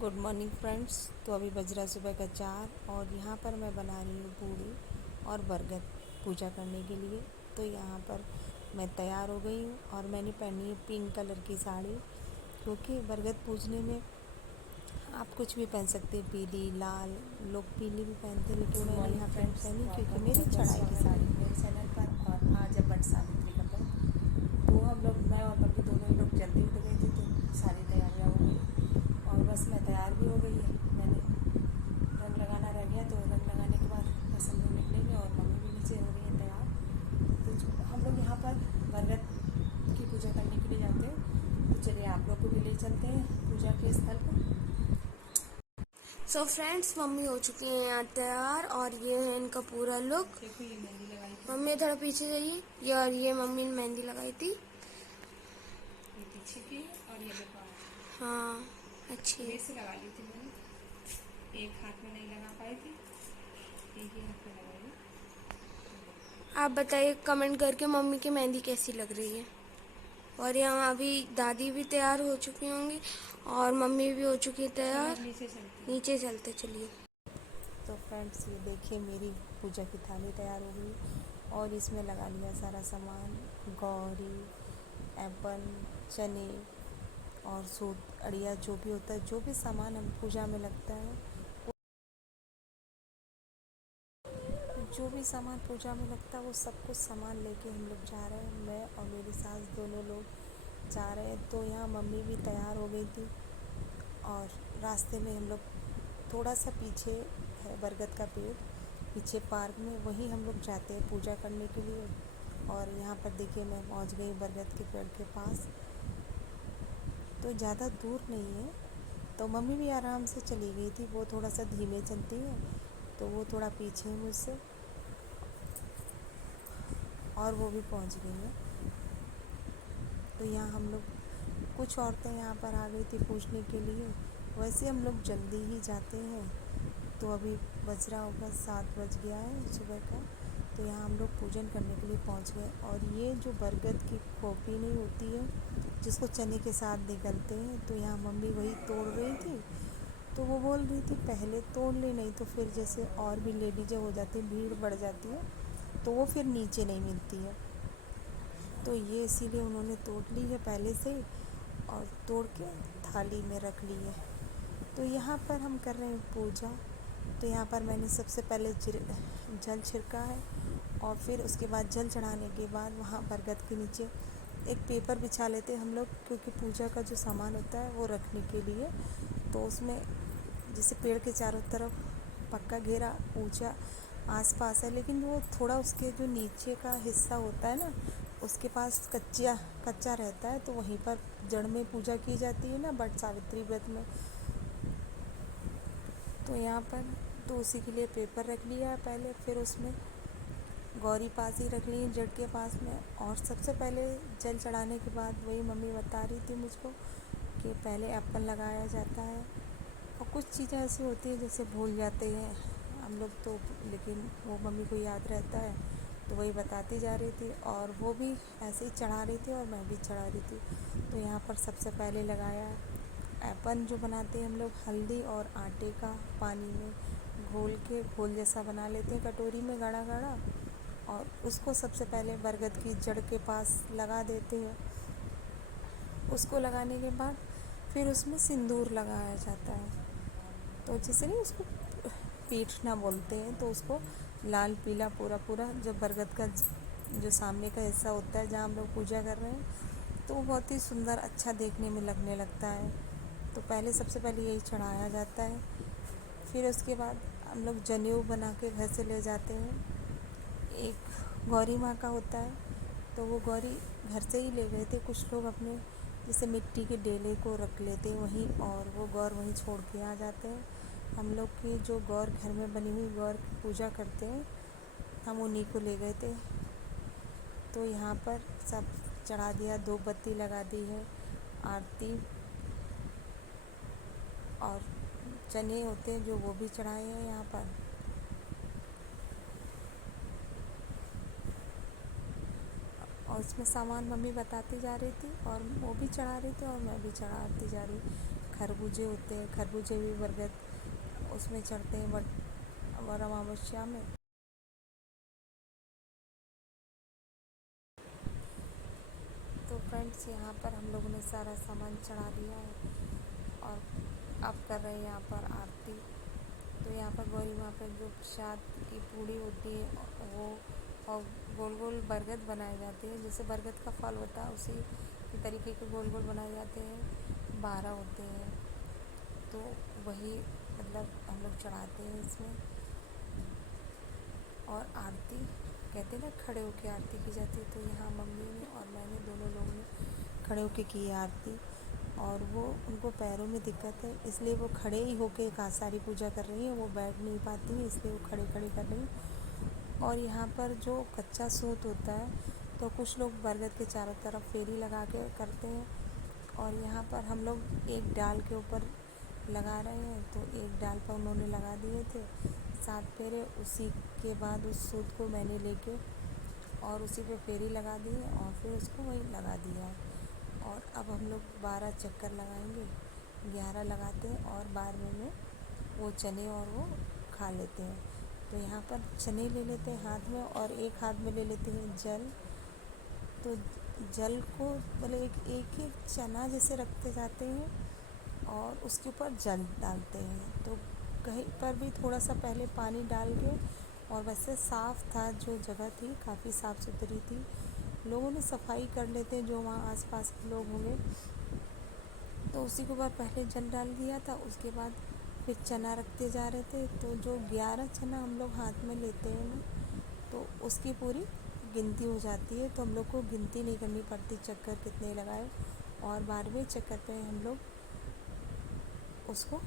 Good morning friends. तो अभी बज रहा सुबह का 4 और यहाँ पर मैं बना रही हूँ पूड़ी और बरगद पूजा करने के लिए। तो यहाँ पर मैं तैयार हो गई हूँ और मैंने पहनी है पिंक कलर की साड़ी, क्योंकि बरगद पूजने में आप कुछ भी पहन सकते हैं, पीली लाल, लोग पीली भी पहनते हैं, लेकिन मैंने यहाँ पिंक पहनी क्योंकि मेरी चढ़ाई की साड़ी मेरे चैनल पर। और आज है वट सावित्री का व्रत। तो हम लोग, मैं और मम्मी दोनों ही लोग जल्दी उठ गए थे, तो सारी तैयारियाँ हो गई और बस मैं तैयार भी हो गई है। मैंने रंग लगाना रह गया, तो रंग लगाने के बाद बस हम लोग निकलेंगे और मम्मी भी नीचे हो गई है तैयार। तो हम लोग यहाँ पर बरगद की पूजा करने के लिए जाते हैं। तो चलिए आप लोग को भी ले चलते हैं पूजा के स्थल पर। सो फ्रेंड्स, मम्मी हो चुकी हैं यहाँ तैयार और ये है इनका पूरा लुक। देखो ये मेहंदी लगाई थी, मम्मी थोड़ा पीछे जाइए। ये और ये मम्मी ने मेहंदी लगाई थी। ये पीछे की है और ये देखो हाँ, अच्छी है। से लगा ली थी मैंने, एक हाथ में नहीं लगा पाई थी, एक ही हाथ में लगाई। आप बताइए कमेंट करके मम्मी की मेहंदी कैसी लग रही है। और यहाँ अभी दादी भी तैयार हो चुकी होंगी और मम्मी भी हो चुकी है तैयार। नीचे चलती नीचे चलते चलिए। तो फ्रेंड्स ये देखिए मेरी पूजा की थाली तैयार हो गई और इसमें लगा लिया सारा सामान, गौरी, एप्पल, चने और सूट अड़िया, जो भी होता है, जो भी सामान हम पूजा में लगता है, जो भी सामान पूजा में लगता है वो सब कुछ सामान लेके हम लोग जा रहे हैं। मैं और मेरी सास दोनों लोग जा रहे हैं। तो यहाँ मम्मी भी तैयार हो गई थी और रास्ते में हम लोग थोड़ा सा पीछे है बरगद का पेड़, पीछे पार्क में, वहीं हम लोग जाते हैं पूजा करने के लिए। और यहाँ पर देखिए मैं पहुँच गई बरगद के पेड़ के पास। तो ज़्यादा दूर नहीं है, तो मम्मी भी आराम से चली गई थी, वो थोड़ा सा धीमे चलती है तो वो थोड़ा पीछे है मुझसे, और वो भी पहुंच गई है। तो यहाँ हम लोग, कुछ औरतें यहाँ पर आ गई थी पूछने के लिए। वैसे हम लोग जल्दी ही जाते हैं। तो अभी बज रहा होगा 7 बज गया है सुबह का। तो यहाँ हम लोग पूजन करने के लिए पहुँच गए। और ये जो बरगद की खोपी नहीं होती है जिसको चने के साथ निकलते हैं, तो यहाँ मम्मी वही तोड़ रही थी। तो वो बोल रही थी पहले तोड़ ले, नहीं तो फिर जैसे और भी लेडीजें हो जाती, भीड़ बढ़ जाती है तो वो फिर नीचे नहीं मिलती है। तो ये इसीलिए उन्होंने तोड़ ली है पहले से ही और तोड़ के थाली में रख ली है। तो यहाँ पर हम कर रहे हैं पूजा। तो यहाँ पर मैंने सबसे पहले जल छिड़का है और फिर उसके बाद जल चढ़ाने के बाद वहाँ बरगद के नीचे एक पेपर बिछा लेते हैं हम लोग, क्योंकि पूजा का जो सामान होता है वो रखने के लिए। तो उसमें जैसे पेड़ के चारों तरफ पक्का घेरा ऊंचा आसपास है, लेकिन वो थोड़ा उसके जो नीचे का हिस्सा होता है ना, उसके पास कच्चा रहता है, तो वहीं पर जड़ में पूजा की जाती है ना वट सावित्री व्रत में। तो यहाँ पर तो उसी के लिए पेपर रख लिया है पहले, फिर उसमें गौरी पास ही रख ली जड़ के पास में। और सबसे पहले जल चढ़ाने के बाद वही मम्मी बता रही थी मुझको कि पहले एप्पल लगाया जाता है। और कुछ चीज़ें ऐसी होती हैं जैसे भूल जाते हैं हम लोग तो, लेकिन वो मम्मी को याद रहता है तो वही बताती जा रही थी। और वो भी ऐसे ही चढ़ा रही थी और मैं भी चढ़ा रही थी। तो यहाँ पर सबसे पहले लगाया एप्पल, जो बनाते हैं हम लोग हल्दी और आटे का पानी में घोल के घोल जैसा बना लेते हैं कटोरी में गाढ़ा गाढ़ा, और उसको सबसे पहले बरगद की जड़ के पास लगा देते हैं। उसको लगाने के बाद फिर उसमें सिंदूर लगाया जाता है। तो जिसे नहीं उसको पीठना बोलते हैं, तो उसको लाल पीला पूरा पूरा जो बरगद का जो सामने का हिस्सा होता है जहाँ हम लोग पूजा कर रहे हैं, तो वो बहुत ही सुंदर अच्छा देखने में लगने लगता है। तो पहले सबसे पहले यही चढ़ाया जाता है। फिर उसके बाद हम लोग जनेऊ बना के घर से ले जाते हैं। एक गौरी माँ का होता है, तो वो गौरी घर से ही ले गए थे कुछ लोग अपने, जैसे मिट्टी के डेले को रख लेते हैं वहीं, और वो गौर वहीं छोड़ के आ जाते हैं। हम लोग की जो गौर घर में बनी हुई गौर की पूजा करते हैं, हम उन्हीं को ले गए थे। तो यहाँ पर सब चढ़ा दिया, 2 बत्ती लगा दी है, आरती और चने होते हैं जो वो भी चढ़ाए हैं यहाँ पर। और इसमें सामान मम्मी बताती जा रही थी और वो भी चढ़ा रही थी और मैं भी चढ़ाती जा रही। खरबूजे होते हैं, खरबूजे भी बरगद उसमें चढ़ते हैं वर अमावस्या में। तो फ्रेंड्स यहाँ पर हम लोगों ने सारा सामान चढ़ा दिया है और अब कर रहे हैं यहाँ पर आरती। तो यहाँ पर गौरी माँ पर जो प्रसाद की पूड़ी होती है वो और गोल गोल बरगद बनाए जाते हैं, जैसे बरगद का फल होता है उसी तरीके के गोल गोल बनाए जाते हैं, 12 होते हैं। तो वही मतलब हम लोग चढ़ाते हैं इसमें। और आरती कहते हैं ना खड़े होके आरती की जाती है, तो यहाँ मम्मी ने और मैंने दोनों लोगों ने खड़े होके की है आरती। और वो उनको पैरों में दिक्कत है इसलिए वो खड़े ही होके सारी पूजा कर रही हैं, वो बैठ नहीं पाती हैं इसलिए वो खड़े खड़े कर रही हैं। और यहाँ पर जो कच्चा सूत होता है तो कुछ लोग बरगद के चारों तरफ फेरी लगा के करते हैं, और यहाँ पर हम लोग एक डाल के ऊपर लगा रहे हैं। तो एक डाल पर उन्होंने लगा दिए थे 7 फेरे, उसी के बाद उस सूत को मैंने लेके और उसी पे फेरी लगा दी है और फिर उसको वहीं लगा दिया है। और अब हम लोग 12 चक्कर लगाएंगे, 11 लगाते हैं और 12वें में वो चने और वो खा लेते हैं। तो यहाँ पर चने ले लेते हैं हाथ में और एक हाथ में ले लेते हैं जल। तो जल को मतलब एक एक चना जैसे रखते जाते हैं और उसके ऊपर जल डालते हैं। तो कहीं पर भी थोड़ा सा पहले पानी डाल के, और वैसे साफ़ था, जो जगह थी काफ़ी साफ़ सुथरी थी, लोगों ने सफाई कर लेते हैं जो वहाँ आसपास के लोग होंगे। तो उसी के ऊपर पहले जल डाल दिया था, उसके बाद फिर चना रखते जा रहे थे। तो जो 11 चना हम लोग हाथ में लेते हैं ना, तो उसकी पूरी गिनती हो जाती है। तो हम लोग को गिनती नहीं करनी पड़ती चक्कर कितने लगाए, और 12वें चक्कर पे हम लोग उसको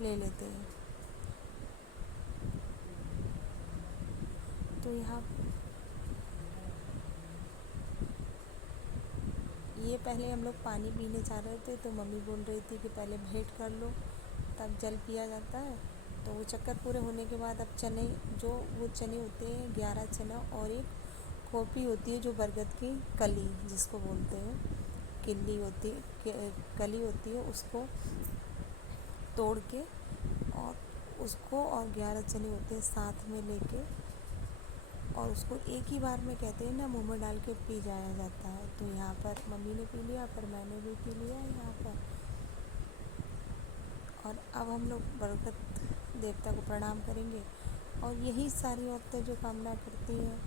ले लेते हैं। तो यहाँ ये पहले हम लोग पानी पीने जा रहे थे, तो मम्मी बोल रही थी कि पहले भेंट कर लो तब जल पिया जाता है। तो वो चक्कर पूरे होने के बाद अब चने, जो वो चने होते हैं 11 चना और एक खोपी होती है जो बरगद की कली जिसको बोलते हैं, किल्ली होती है, कली होती है, उसको तोड़ के और उसको और 11 चने होते हैं साथ में लेके, और उसको एक ही बार में कहते हैं ना मुंह में डाल के पी जाया जाता है। तो यहाँ पर मम्मी ने पी लिया, पर मैंने भी पी लिया यहाँ पर। और अब हम लोग बरगद देवता को प्रणाम करेंगे, और यही सारी औरतें जो कामना करती हैं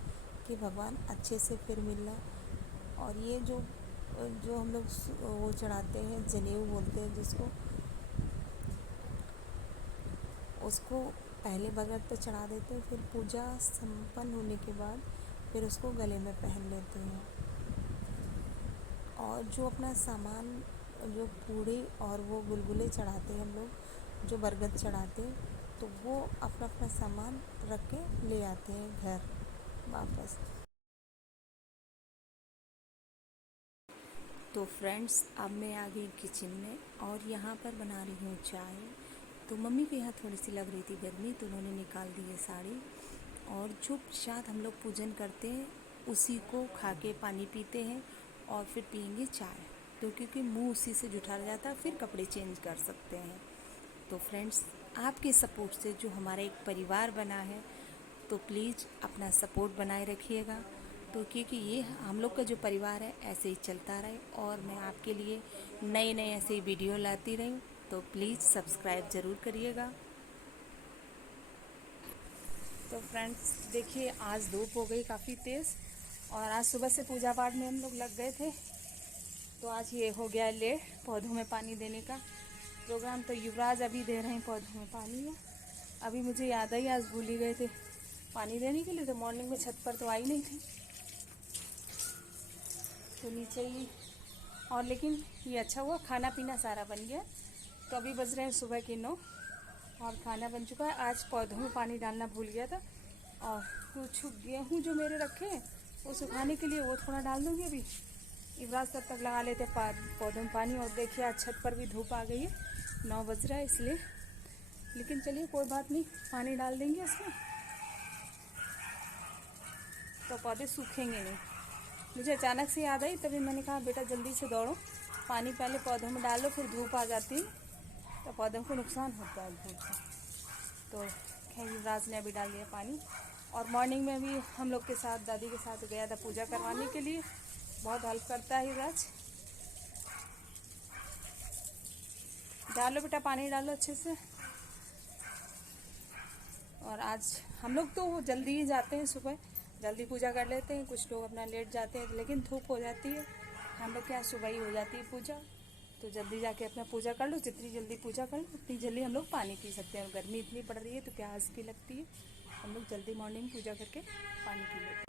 कि भगवान अच्छे से फिर मिलना। और ये जो जो हम लोग वो चढ़ाते हैं, जनेऊ बोलते हैं जिसको, उसको पहले बरगद पे चढ़ा देते हैं, फिर पूजा संपन्न होने के बाद फिर उसको गले में पहन लेते हैं। और जो अपना सामान, जो पूड़ी और वो गुलगुले चढ़ाते हैं हम लोग, जो बरगद चढ़ाते हैं, तो वो अपना अपना सामान रख के ले आते हैं घर वापस। तो फ्रेंड्स अब मैं आ गई किचन में और यहाँ पर बना रही हूँ चाय। तो मम्मी के यहाँ थोड़ी सी लग रही थी गर्मी, तो उन्होंने निकाल दी है साड़ी। और जो प्रसाद हम लोग पूजन करते हैं उसी को खा के पानी पीते हैं और फिर पियेंगे चाय। तो क्योंकि मुंह उसी से जुठा जाता है, फिर कपड़े चेंज कर सकते हैं। तो फ्रेंड्स आपके सपोर्ट से जो हमारा एक परिवार बना है, तो प्लीज़ अपना सपोर्ट बनाए रखिएगा। तो क्योंकि ये हम लोग का जो परिवार है ऐसे ही चलता रहे और मैं आपके लिए नए नए ऐसे ही वीडियो लाती रही। तो प्लीज़ सब्सक्राइब ज़रूर करिएगा। तो फ्रेंड्स देखिए आज धूप हो गई काफ़ी तेज़, और आज सुबह से पूजा पाठ में हम लोग लग गए थे। तो आज ये हो गया लेट पौधों में पानी देने का प्रोग्राम। तो युवराज अभी दे रहे हैं पौधों में पानी है। अभी मुझे याद आई आज भूल ही गए थे पानी देने के लिए, तो मॉर्निंग में छत पर तो आई नहीं थी, तो नीचे ही। और लेकिन ये अच्छा हुआ खाना पीना सारा बन गया। तो अभी बज रहे हैं सुबह के 9 और खाना बन चुका है। आज पौधों में पानी डालना भूल गया था, और कुछ गेहूँ जो मेरे रखे हैं वो सुखाने के लिए वो थोड़ा डाल दूँगी अभी। युवराज तब तक लगा लेते पौधों में पानी। और देखिए आज छत पर भी धूप आ गई है, 9 बज रहा है इसलिए। लेकिन चलिए कोई बात नहीं, पानी डाल देंगे इसमें तो पौधे सूखेंगे नहीं। मुझे अचानक से याद आई, तभी मैंने कहा बेटा जल्दी से दौड़ो पानी पहले पौधों में डालो, फिर धूप आ जाती है तो पौधों को नुकसान होता है धूप से। तो खैर राज ने अभी डाल दिया पानी। और मॉर्निंग में भी हम लोग के साथ, दादी के साथ गया था पूजा करवाने के लिए। बहुत हेल्प करता है राज। डालो बेटा, पानी डालो अच्छे से। और आज हम लोग तो जल्दी ही जाते हैं, सुबह जल्दी पूजा कर लेते हैं। कुछ लोग अपना लेट जाते हैं, लेकिन धूप हो जाती है। हम लोग क्या सुबह ही हो जाती है पूजा, तो जल्दी जाके अपना पूजा कर लो। जितनी जल्दी पूजा कर लो उतनी जल्दी हम लोग पानी पी सकते हैं। और गर्मी इतनी पड़ रही है तो प्यास भी लगती है, हम लोग जल्दी मॉर्निंग पूजा करके पानी पी लेते हैं।